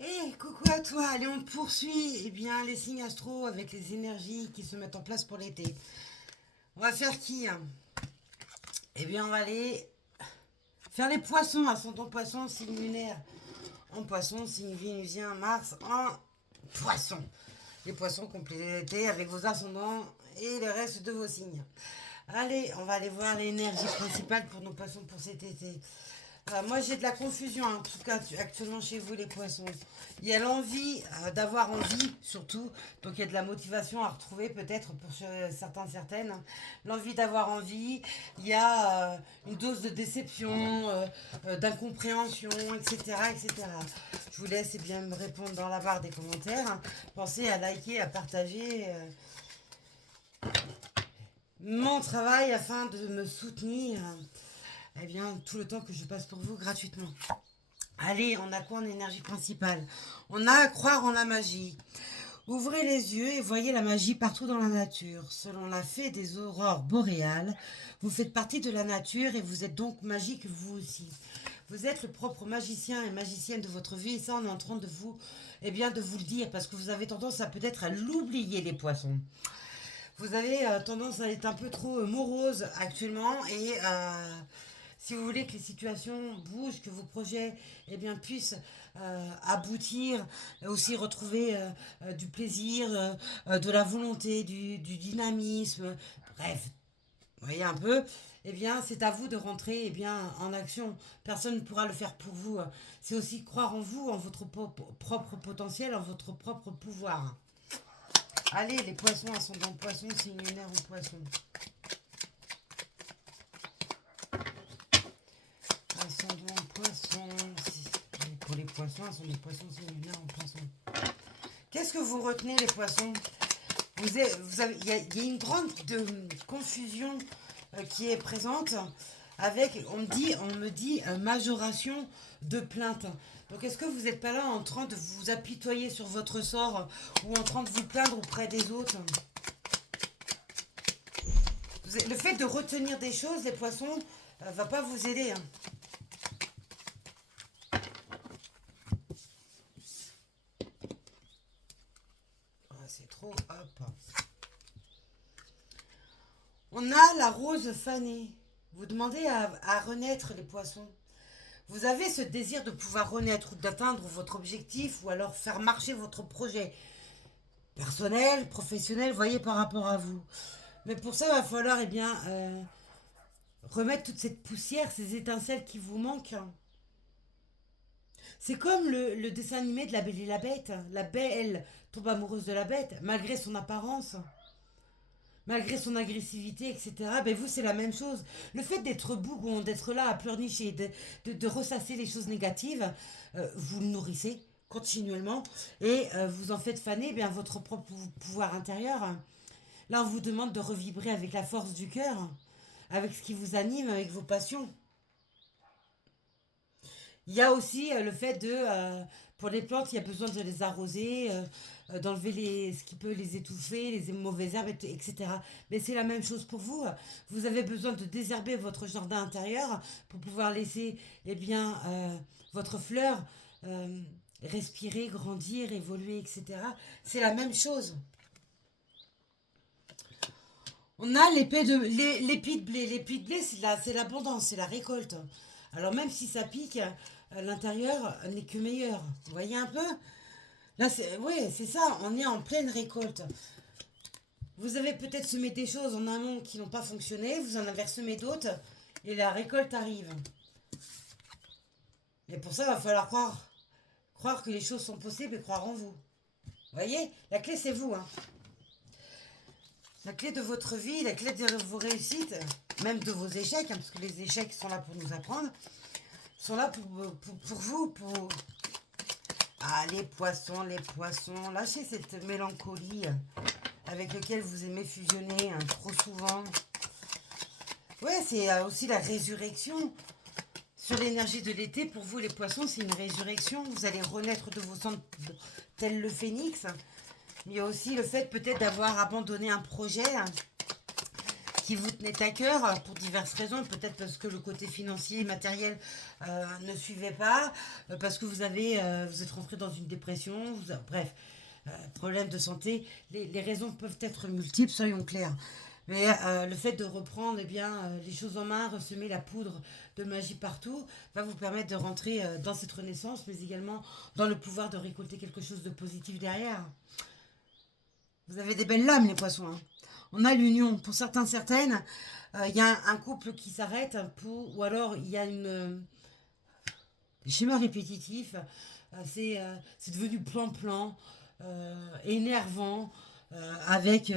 Et coucou à toi, allez on poursuit les signes astro avec les énergies qui se mettent en place pour l'été. On va faire qui hein? On va aller faire les poissons, ascendant poisson, signe lunaire en poisson, signe vénusien, Mars en poisson. Les poissons complets l'été avec vos ascendants et le reste de vos signes. Allez, on va aller voir l'énergie principale pour nos poissons pour cet été. Moi, j'ai de la confusion, hein, en tout cas actuellement chez vous, les poissons. Il y a l'envie d'avoir envie, surtout. Donc, il y a de la motivation à retrouver, peut-être pour certains, certaines. L'envie d'avoir envie. Il y a une dose de déception, d'incompréhension, etc., etc. Je vous laisse me répondre dans la barre des commentaires. Pensez à liker, à partager mon travail afin de me soutenir. Tout le temps que je passe pour vous gratuitement. Allez, on a quoi en énergie principale? On a à croire en la magie. Ouvrez les yeux et voyez la magie partout dans la nature. Selon la fée des aurores boréales, vous faites partie de la nature et vous êtes donc magique vous aussi. Vous êtes le propre magicien et magicienne de votre vie et ça on est en train de vous, de vous le dire parce que vous avez tendance à peut-être à l'oublier les poissons. Vous avez tendance à être un peu trop morose actuellement et si vous voulez que les situations bougent, que vos projets puissent aboutir, aussi retrouver du plaisir, de la volonté, du dynamisme, bref, vous voyez un peu, c'est à vous de rentrer en action. Personne ne pourra le faire pour vous. C'est aussi croire en vous, en votre propre potentiel, en votre propre pouvoir. Allez, les poissons, ascendant poisson, signe lunaire en poisson. Ascendant poisson. Pour les poissons, ascendant poisson, signe lunaire en poisson. Qu'est-ce que vous retenez, les poissons? Il y a une grande confusion qui est présente avec, on me dit majoration de plainte. Donc est-ce que vous n'êtes pas là en train de vous apitoyer sur votre sort ou en train de vous plaindre auprès des autres? Le fait de retenir des choses, les poissons, va pas vous aider. Hein. C'est trop, hop. On a la rose fanée. Vous demandez à renaître les poissons. Vous avez ce désir de pouvoir renaître ou d'atteindre votre objectif ou alors faire marcher votre projet personnel, professionnel, voyez par rapport à vous. Mais pour ça, il va falloir remettre toute cette poussière, ces étincelles qui vous manquent. C'est comme le dessin animé de La Belle et la Bête. La Belle tombe amoureuse de la Bête, malgré son apparence, malgré son agressivité, etc. Ben vous, c'est la même chose. Le fait d'être bougon, d'être là à pleurnicher, de ressasser les choses négatives, vous le nourrissez continuellement et vous en faites faner votre propre pouvoir intérieur. Là, on vous demande de revibrer avec la force du cœur, avec ce qui vous anime, avec vos passions. Il y a aussi le fait pour les plantes, il y a besoin de les arroser, d'enlever ce qui peut les étouffer, les mauvaises herbes, etc. Mais c'est la même chose pour vous. Vous avez besoin de désherber votre jardin intérieur pour pouvoir laisser votre fleur respirer, grandir, évoluer, etc. C'est la même chose. On a l'épi de blé. L'épi de blé, c'est l'abondance, c'est la récolte. Alors même si ça pique, l'intérieur n'est que meilleur. Vous voyez un peu? Là, oui, c'est ça, on est en pleine récolte. Vous avez peut-être semé des choses en amont qui n'ont pas fonctionné, vous en avez semé d'autres, et la récolte arrive. Et pour ça, il va falloir croire que les choses sont possibles et croire en vous. Vous voyez? La clé, c'est vous. Hein. La clé de votre vie, la clé de vos réussites, même de vos échecs, hein, parce que les échecs sont là pour nous apprendre, sont là pour vous, pour... Ah, les poissons, lâchez cette mélancolie avec laquelle vous aimez fusionner hein, trop souvent. Ouais, c'est aussi la résurrection. Sur l'énergie de l'été, pour vous les poissons, c'est une résurrection. Vous allez renaître de vos cendres tel le phénix. Il y a aussi le fait peut-être d'avoir abandonné un projet qui vous tenait à cœur pour diverses raisons, peut-être parce que le côté financier, matériel ne suivait pas, parce que vous êtes rentré dans une dépression, bref, problème de santé. Les raisons peuvent être multiples, soyons clairs. Mais le fait de reprendre les choses en main, ressemer la poudre de magie partout, va vous permettre de rentrer dans cette renaissance, mais également dans le pouvoir de récolter quelque chose de positif derrière. Vous avez des belles lames, les poissons, hein. On a l'union. Pour certains, certaines, il y a un couple qui s'arrête, ou alors il y a des schémas répétitifs. C'est devenu plan-plan, énervant, avec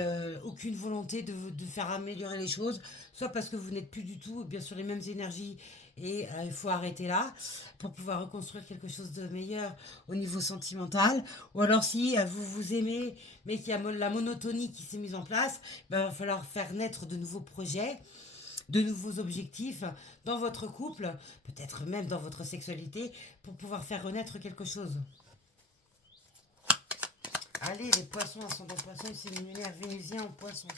aucune volonté de faire améliorer les choses, soit parce que vous n'êtes plus du tout bien sur les mêmes énergies et il faut arrêter là pour pouvoir reconstruire quelque chose de meilleur au niveau sentimental, ou alors si vous vous aimez mais qu'il y a la monotonie qui s'est mise en place, ben, il va falloir faire naître de nouveaux projets, de nouveaux objectifs dans votre couple, peut-être même dans votre sexualité, pour pouvoir faire renaître quelque chose. Allez, les poissons, ascendant poisson, c'est une lunaire vénusien en poisson.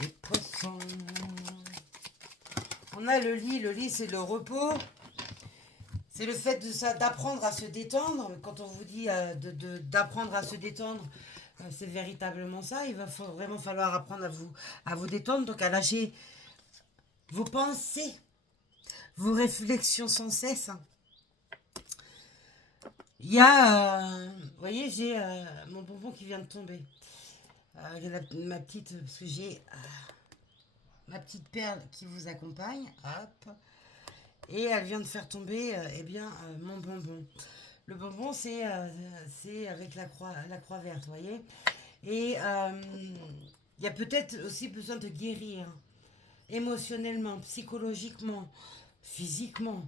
Les poissons. On a le lit c'est le repos. C'est le fait d'apprendre à se détendre. Quand on vous dit d'apprendre à se détendre, c'est véritablement ça. Il va vraiment falloir apprendre à vous détendre, donc à lâcher vos pensées, vos réflexions sans cesse. Il y a, vous voyez, j'ai mon bonbon qui vient de tomber. Ma petite, parce que j'ai ma petite perle qui vous accompagne, hop, et elle vient de faire tomber, mon bonbon. Le bonbon, c'est avec la croix verte, vous voyez. Et il y a peut-être aussi besoin de guérir émotionnellement, psychologiquement, physiquement,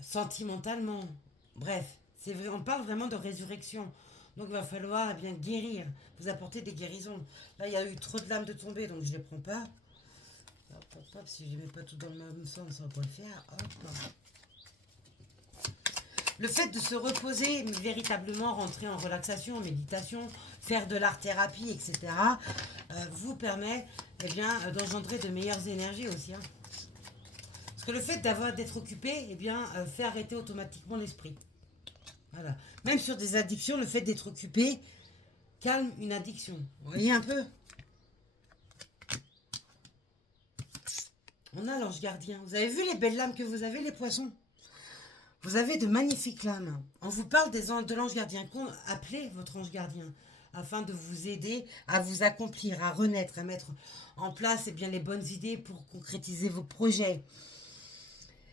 sentimentalement, bref. On parle vraiment de résurrection. Donc il va falloir guérir, vous apporter des guérisons. Là, il y a eu trop de lames de tomber, donc je ne les prends pas. Hop, hop, hop, si je ne les mets pas tout dans le même sens, ça va pas le faire. Hop. Le fait de se reposer, véritablement rentrer en relaxation, en méditation, faire de l'art-thérapie, etc., vous permet d'engendrer de meilleures énergies aussi. Hein. Parce que le fait d'être occupé, fait arrêter automatiquement l'esprit. Voilà. Même sur des addictions, le fait d'être occupé calme une addiction. Vous voyez un peu? On a l'ange gardien. Vous avez vu les belles lames que vous avez, les poissons? Vous avez de magnifiques lames. On vous parle de l'ange gardien. Appelez votre ange gardien afin de vous aider à vous accomplir, à renaître, à mettre en place les bonnes idées pour concrétiser vos projets.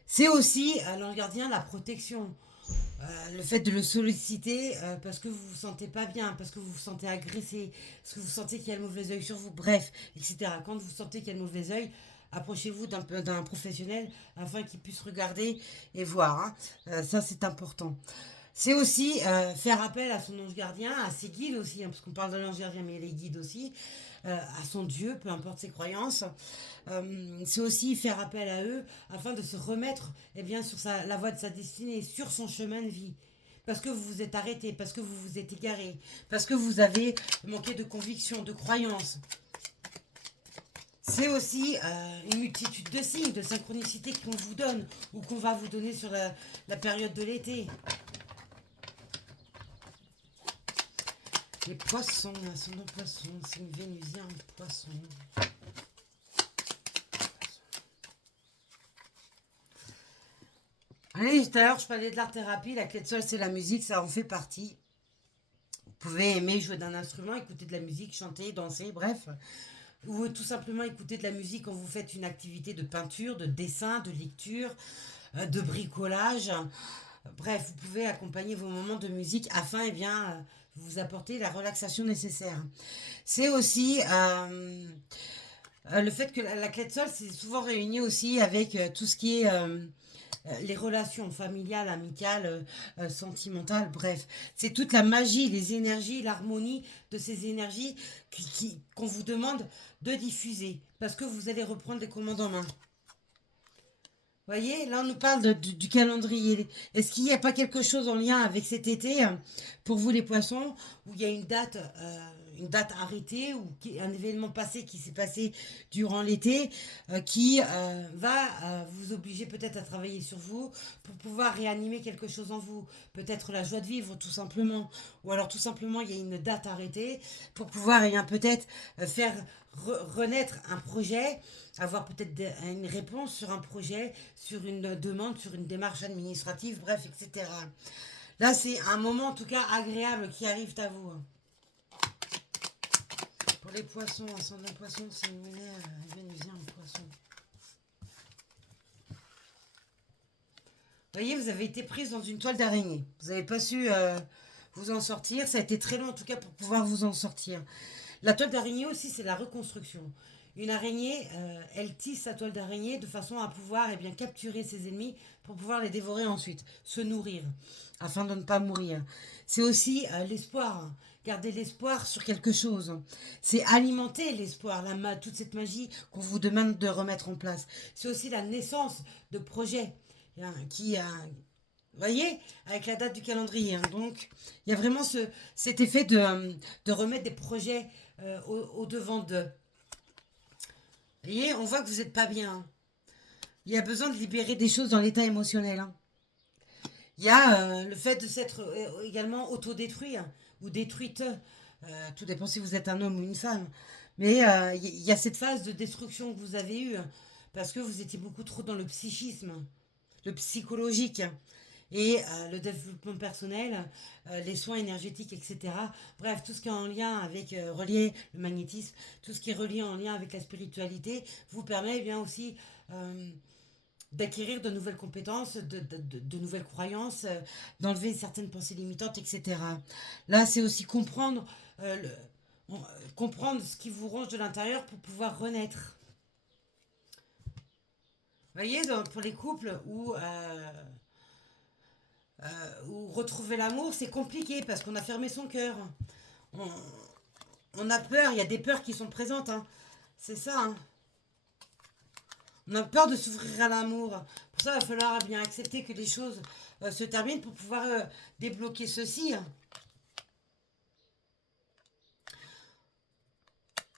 C'est aussi, l'ange gardien, la protection. Le fait de le solliciter parce que vous vous sentez pas bien, parce que vous vous sentez agressé, parce que vous sentez qu'il y a le mauvais œil sur vous, bref, etc. Quand vous sentez qu'il y a le mauvais œil, approchez-vous d'un professionnel afin qu'il puisse regarder et voir. Hein. Ça, c'est important. C'est aussi faire appel à son ange gardien, à ses guides aussi, hein, parce qu'on parle de l'ange gardien, mais il y a les guides aussi, à son Dieu, peu importe ses croyances. C'est aussi faire appel à eux afin de se remettre sur la voie de sa destinée, sur son chemin de vie. Parce que vous vous êtes arrêté, parce que vous vous êtes égaré, parce que vous avez manqué de conviction, de croyance. C'est aussi une multitude de signes, de synchronicités qu'on vous donne ou qu'on va vous donner sur la période de l'été. Les poissons, ascendant poisson, c'est une vénusien en poisson. Allez, tout à l'heure, je parlais de l'art-thérapie. La clé de sol, c'est la musique, ça en fait partie. Vous pouvez aimer jouer d'un instrument, écouter de la musique, chanter, danser, bref. Ou tout simplement écouter de la musique quand vous faites une activité de peinture, de dessin, de lecture, de bricolage. Bref, vous pouvez accompagner vos moments de musique afin vous apporter la relaxation nécessaire. C'est aussi le fait que la clé de sol, c'est souvent réuni aussi avec tout ce qui est les relations familiales, amicales, sentimentales, bref. C'est toute la magie, les énergies, l'harmonie de ces énergies qu'on vous demande de diffuser parce que vous allez reprendre les commandes en main. Vous voyez, là on nous parle du calendrier. Est-ce qu'il n'y a pas quelque chose en lien avec cet été pour vous les poissons où il y a une une date arrêtée ou un événement passé qui s'est passé durant l'été qui va vous obliger peut-être à travailler sur vous pour pouvoir réanimer quelque chose en vous. Peut-être la joie de vivre tout simplement. Ou alors tout simplement il y a une date arrêtée pour pouvoir peut-être faire renaître un projet, avoir peut-être une réponse sur un projet, sur une demande, sur une démarche administrative, bref, etc. Là, c'est un moment en tout cas agréable qui arrive à vous. Pour les poissons, ascendant poisson, c'est lunaire, vénusien en poisson. Vous voyez, vous avez été prise dans une toile d'araignée. Vous n'avez pas su vous en sortir. Ça a été très long en tout cas pour pouvoir vous en sortir. La toile d'araignée aussi, c'est la reconstruction. Une araignée, elle tisse sa toile d'araignée de façon à pouvoir capturer ses ennemis pour pouvoir les dévorer ensuite, se nourrir, afin de ne pas mourir. C'est aussi l'espoir, hein. Garder l'espoir sur quelque chose. C'est alimenter l'espoir, toute cette magie qu'on vous demande de remettre en place. C'est aussi la naissance de projets qui, vous voyez, avec la date du calendrier. Hein. Donc, il y a vraiment cet effet de remettre des projets au devant d'eux. Vous voyez, on voit que vous n'êtes pas bien. Hein. Il y a besoin de libérer des choses dans l'état émotionnel. Hein. Il y a le fait de s'être également autodétruit hein, ou détruite. Tout dépend si vous êtes un homme ou une femme. Mais il y a cette phase de destruction que vous avez eue parce que vous étiez beaucoup trop dans le psychisme, le psychologique et le développement personnel, les soins énergétiques, etc. Bref, tout ce qui est en lien avec relié le magnétisme, tout ce qui est relié en lien avec la spiritualité, vous permet bien aussi d'acquérir de nouvelles compétences, de nouvelles croyances, d'enlever certaines pensées limitantes, etc. Là, c'est aussi comprendre ce qui vous ronge de l'intérieur pour pouvoir renaître. Vous voyez, pour les couples où retrouver l'amour, c'est compliqué parce qu'on a fermé son cœur. On, on a peur, il y a des peurs qui sont présentes. Hein. C'est ça. Hein. On a peur de s'ouvrir à l'amour. Pour ça, il va falloir bien accepter que les choses se terminent pour pouvoir débloquer ceci. Hein.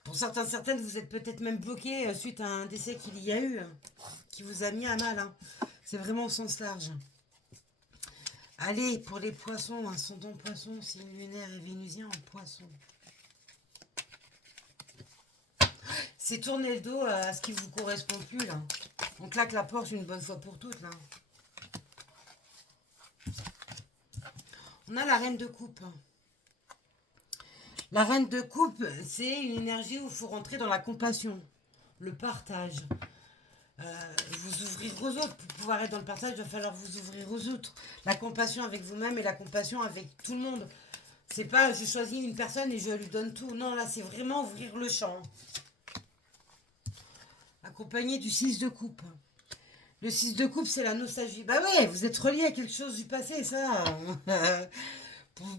Pour certaines, vous êtes peut-être même bloqué suite à un décès qu'il y a eu, qui vous a mis à mal. Hein. C'est vraiment au sens large. Allez, pour les poissons, ascendant poisson, signe lunaire et vénusien en poisson. C'est tourner le dos à ce qui ne vous correspond plus, là. On claque la porte une bonne fois pour toutes, là. On a la reine de coupe. La reine de coupe, c'est une énergie où il faut rentrer dans la compassion, le partage. Vous ouvrir aux autres. Pour pouvoir être dans le partage, il va falloir vous ouvrir aux autres. La compassion avec vous-même et la compassion avec tout le monde. C'est pas j'ai choisi une personne et je lui donne tout. Non, là, c'est vraiment ouvrir le champ. Accompagné du 6 de coupe. Le 6 de coupe, c'est la nostalgie. Bah ouais, vous êtes relié à quelque chose du passé, ça.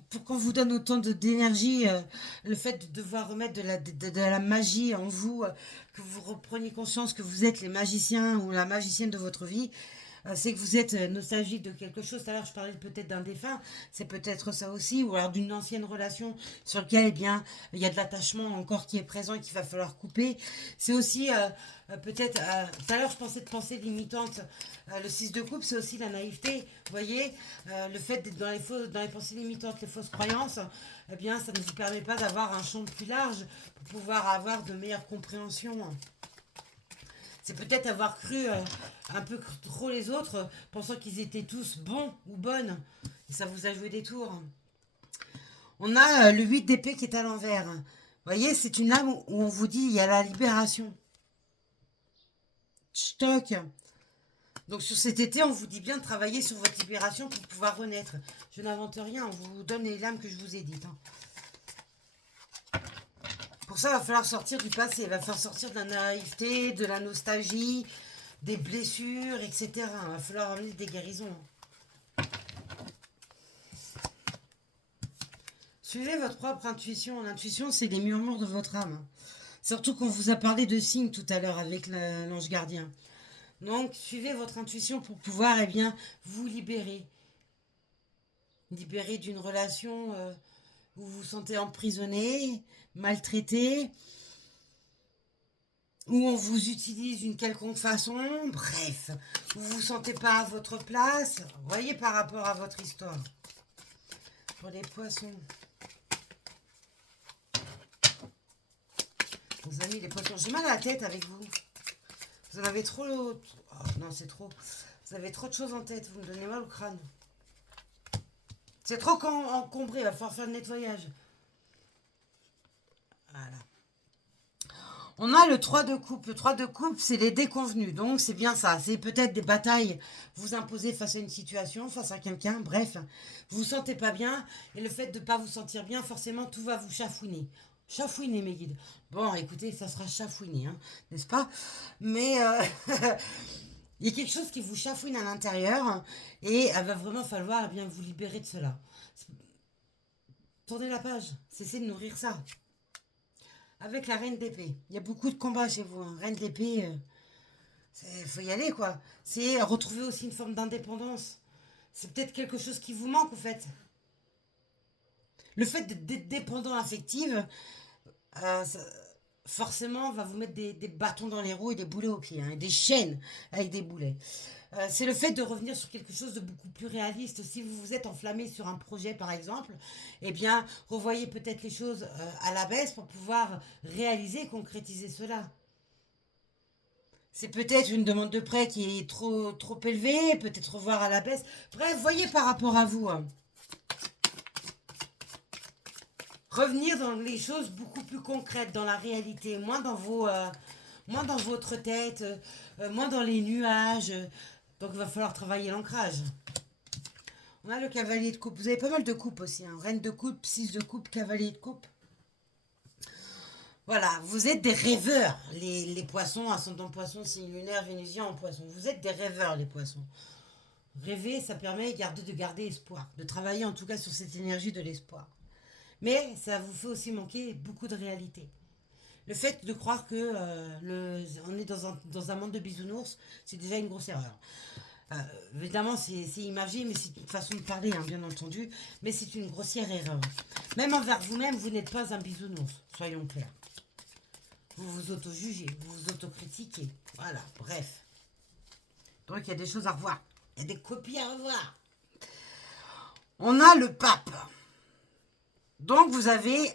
Pour qu'on vous donne autant d'énergie, le fait de devoir remettre de la magie en vous, que vous repreniez conscience que vous êtes les magiciens ou la magicienne de votre vie, c'est que vous êtes nostalgique de quelque chose. Tout à l'heure, je parlais peut-être d'un défunt, c'est peut-être ça aussi, ou alors d'une ancienne relation sur laquelle il y a de l'attachement encore qui est présent et qu'il va falloir couper. C'est aussi peut-être, tout à l'heure, je pensais de pensée limitante. Le 6 de coupe, c'est aussi la naïveté. Vous voyez, le fait d'être dans les pensées limitantes, les fausses croyances, eh bien, ça ne vous permet pas d'avoir un champ plus large pour pouvoir avoir de meilleures compréhensions. C'est peut-être avoir cru un peu trop les autres, pensant qu'ils étaient tous bons ou bonnes. Et ça vous a joué des tours. On a le 8 d'épée qui est à l'envers. Vous voyez, c'est une âme où on vous dit il y a la libération. Stock. Donc sur cet été, on vous dit bien de travailler sur votre libération pour pouvoir renaître. Je n'invente rien, on vous donne les lames que je vous ai dites. Hein. Pour ça, il va falloir sortir du passé, il va falloir sortir de la naïveté, de la nostalgie, des blessures, etc. Il va falloir amener des guérisons. Suivez votre propre intuition. L'intuition, c'est les murmures de votre âme. Surtout qu'on vous a parlé de signes tout à l'heure avec l'ange gardien. Donc, suivez votre intuition pour pouvoir vous libérer. Libérer d'une relation Vous vous sentez emprisonné, maltraité, ou on vous utilise d'une quelconque façon. Bref, vous ne vous sentez pas à votre place. Voyez par rapport à votre histoire. Pour les poissons. Les amis, les poissons, j'ai mal à la tête avec vous. Vous en avez trop... Oh, non, c'est trop. Vous avez trop de choses en tête. Vous me donnez mal au crâne. C'est trop encombré. Il va falloir faire le nettoyage. Voilà. On a le 3 de coupe. Le 3 de coupe, c'est les déconvenus. Donc, c'est bien ça. C'est peut-être des batailles. Vous imposez face à une situation, face à quelqu'un. Bref, vous vous sentez pas bien. Et le fait de ne pas vous sentir bien, forcément, tout va vous chafouiner. Chafouiner, mes guides. Bon, écoutez, ça sera chafouiner, hein, n'est-ce pas? Mais il y a quelque chose qui vous chafouine à l'intérieur. Et il va vraiment falloir bien vous libérer de cela. Tournez la page. Cessez de nourrir ça. Avec la reine d'épée. Il y a beaucoup de combats chez vous. Hein. Reine d'épée, il faut y aller, quoi. C'est retrouver aussi une forme d'indépendance. C'est peut-être quelque chose qui vous manque, en fait. Le fait d'être dépendant affective, ça, forcément, va vous mettre des bâtons dans les roues et des boulets aux pieds. Hein, et des chaînes avec des boulets. C'est le fait de revenir sur quelque chose de beaucoup plus réaliste. Si vous vous êtes enflammé sur un projet, par exemple, eh bien, revoyez peut-être les choses à la baisse pour pouvoir réaliser et concrétiser cela. C'est peut-être une demande de prêt qui est trop élevée, peut-être revoir à la baisse. Bref, voyez par rapport à vous. Hein. Revenir dans les choses beaucoup plus concrètes, dans la réalité, moins dans votre tête, moins dans les nuages. Donc il va falloir travailler l'ancrage. On a le cavalier de coupe. Vous avez pas mal de coupes aussi. Hein. Reine de coupe, 6 de coupe, cavalier de coupe. Voilà, vous êtes des rêveurs, les poissons, ascendant poisson, signe lunaire, vénusien en poisson. Vous êtes des rêveurs, les poissons. Rêver, ça permet de garder espoir, de travailler en tout cas sur cette énergie de l'espoir. Mais ça vous fait aussi manquer beaucoup de réalité. Le fait de croire que on est dans un monde de bisounours, c'est déjà une grosse erreur. Euh, Évidemment, c'est imagé, mais c'est une façon de parler, hein, bien entendu. Mais c'est une grossière erreur. Même envers vous-même, vous n'êtes pas un bisounours, soyons clairs. Vous vous auto-jugez, vous vous auto-critiquez. Voilà, bref. Donc, il y a des choses à revoir. Il y a des copies à revoir. On a le pape. Donc, vous avez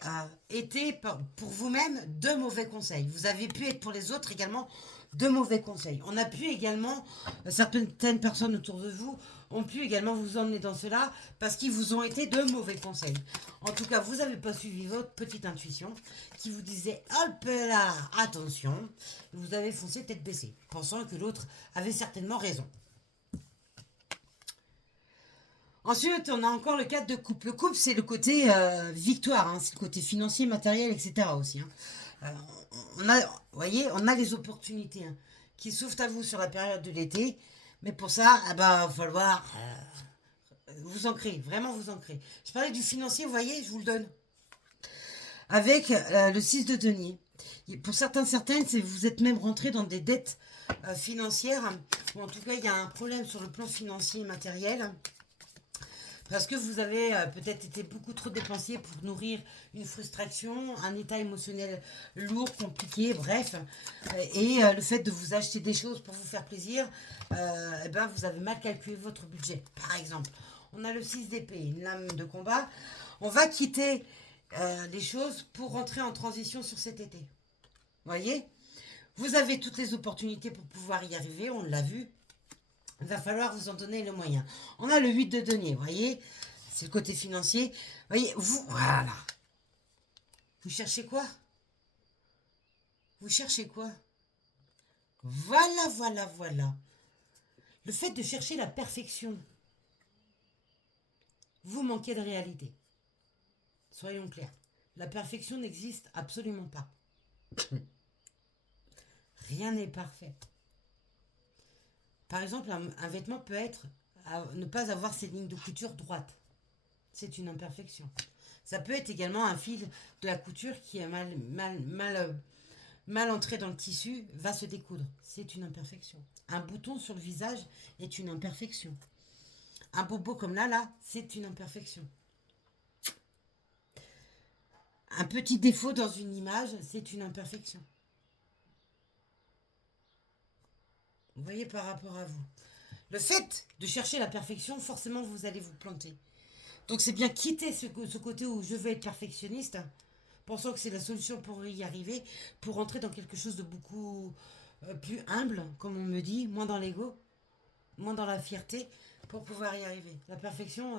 été pour vous-même de mauvais conseils. Vous avez pu être pour les autres également de mauvais conseils. On a pu également, certaines personnes autour de vous ont pu également vous emmener dans cela parce qu'ils vous ont été de mauvais conseils. En tout cas, vous n'avez pas suivi votre petite intuition qui vous disait hop là, attention. Vous avez foncé tête baissée, pensant que l'autre avait certainement raison. Ensuite, on a encore le cadre de couple. Le couple, c'est le côté victoire, hein, c'est le côté financier, matériel, etc. aussi. Hein. Vous voyez, on a les opportunités hein, qui s'ouvrent à vous sur la période de l'été. Mais pour ça, il va falloir vous ancrer, vraiment vous ancrer. Je parlais du financier, vous voyez, je vous le donne. Avec le 6 de denier. Pour certaines, vous êtes même rentré dans des dettes financières. Ou en tout cas, il y a un problème sur le plan financier et matériel. Parce que vous avez peut-être été beaucoup trop dépensier pour nourrir une frustration, un état émotionnel lourd, compliqué, bref. Et le fait de vous acheter des choses pour vous faire plaisir, eh ben, vous avez mal calculé votre budget, par exemple. On a le 6 d'épée, une lame de combat. On va quitter les choses pour rentrer en transition sur cet été. Voyez, vous avez toutes les opportunités pour pouvoir y arriver, on l'a vu. Il va falloir vous en donner le moyen. On a le 8 de denier, vous voyez. C'est le côté financier. Vous voyez, voilà. Vous cherchez quoi? Vous cherchez quoi? Voilà. Le fait de chercher la perfection, vous manquez de réalité. Soyons clairs. La perfection n'existe absolument pas. Rien n'est parfait. Par exemple, un vêtement peut être ne pas avoir ses lignes de couture droites. C'est une imperfection. Ça peut être également un fil de la couture qui est mal entré dans le tissu, va se découdre. C'est une imperfection. Un bouton sur le visage est une imperfection. Un bobo comme là, c'est une imperfection. Un petit défaut dans une image, c'est une imperfection. Vous voyez par rapport à vous. Le fait de chercher la perfection, forcément, vous allez vous planter. Donc c'est bien quitter ce côté où je veux être perfectionniste, pensant que c'est la solution pour y arriver, pour entrer dans quelque chose de beaucoup plus humble, comme on me dit, moins dans l'ego, moins dans la fierté, pour pouvoir y arriver. La perfection,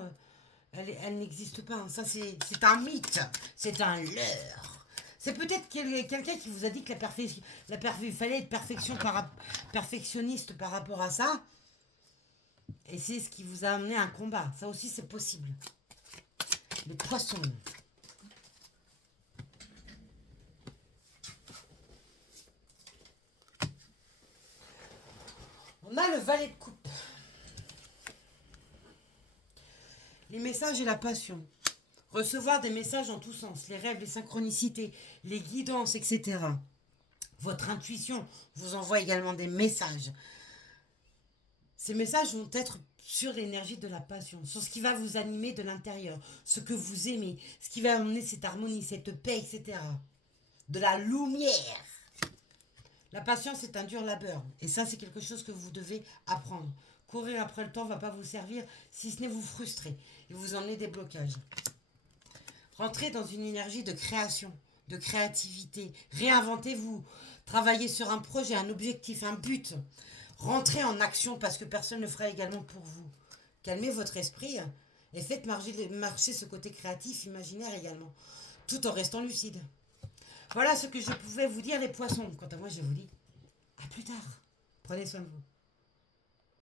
elle n'existe pas. Ça, c'est un mythe. C'est un leurre. C'est peut-être quelqu'un qui vous a dit que il fallait être perfectionniste par rapport à ça. Et c'est ce qui vous a amené à un combat. Ça aussi, c'est possible. Les poissons. On a le valet de coupe. Les messages et la passion. Recevoir des messages en tous sens. Les rêves, les synchronicités, les guidances, etc. Votre intuition vous envoie également des messages. Ces messages vont être sur l'énergie de la passion, sur ce qui va vous animer de l'intérieur, ce que vous aimez, ce qui va amener cette harmonie, cette paix, etc. De la lumière. La patience est un dur labeur. Et ça, c'est quelque chose que vous devez apprendre. Courir après le temps ne va pas vous servir, si ce n'est vous frustrer et vous emmener des blocages. Rentrez dans une énergie de création, de créativité. Réinventez-vous. Travaillez sur un projet, un objectif, un but. Rentrez en action parce que personne ne le fera également pour vous. Calmez votre esprit et faites marcher ce côté créatif, imaginaire également, tout en restant lucide. Voilà ce que je pouvais vous dire les poissons. Quant à moi, je vous dis à plus tard. Prenez soin de vous.